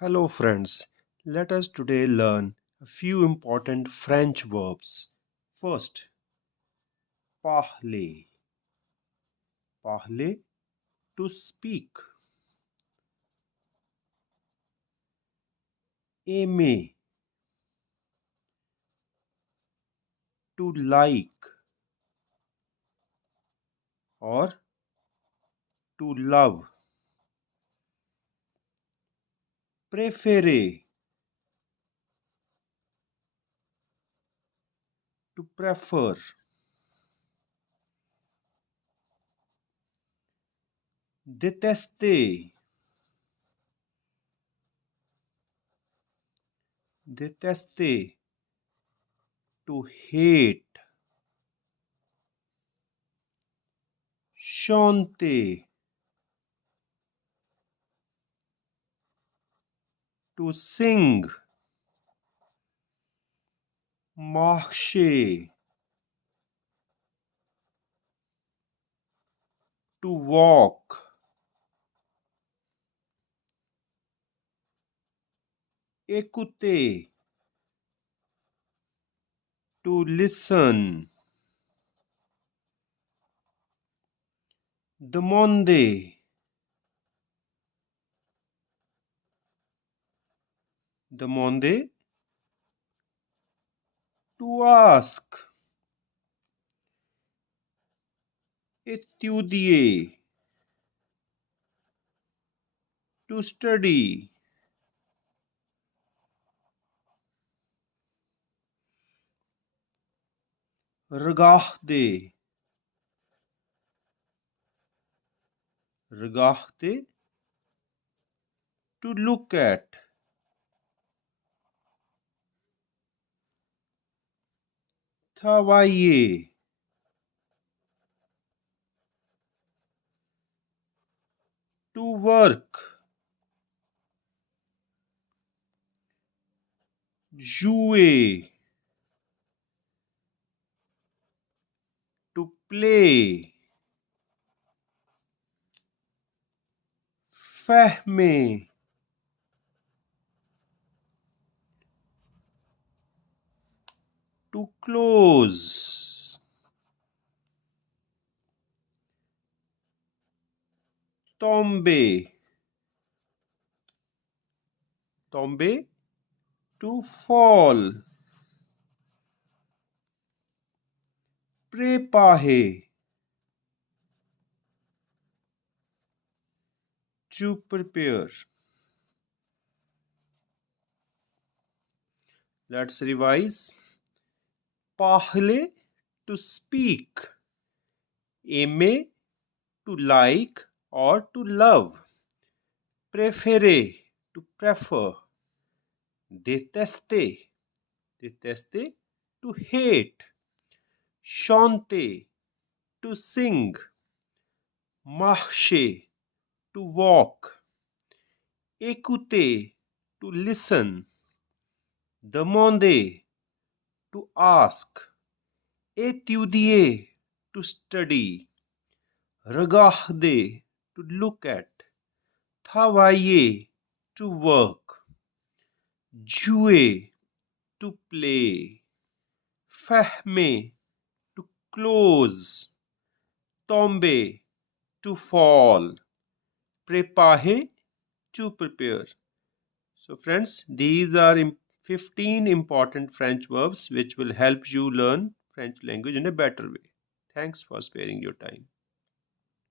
Hello friends, let us today learn a few important French verbs. First, parler. Parler, to speak. Aimer, to like or to love. Préférer, to prefer. Détester, détester, to hate. Chanter, to sing. Marcher, to walk. Écouter, to listen. Demander, demander, to ask. Étudier, to study. Regarder, regarder, to look at. Travailler, to work. Jouer, to play. Fermer, to close. Tomber, tomber, to fall. Préparer, to prepare. Let's revise. Parler, to speak. Aimer, to like or to love. Préférer, to prefer. Détester, détester, to hate. Chanter, to sing. Marcher, to walk. Écouter, to listen. Demander, to ask. Étudier, to study. Regarder, to look at. Travailler, to work. Jouer, to play. Fermer, to close. Tomber, to fall. Préparer, to prepare. So friends, these are 15 important French verbs which will help you learn French language in a better way. Thanks for sparing your time.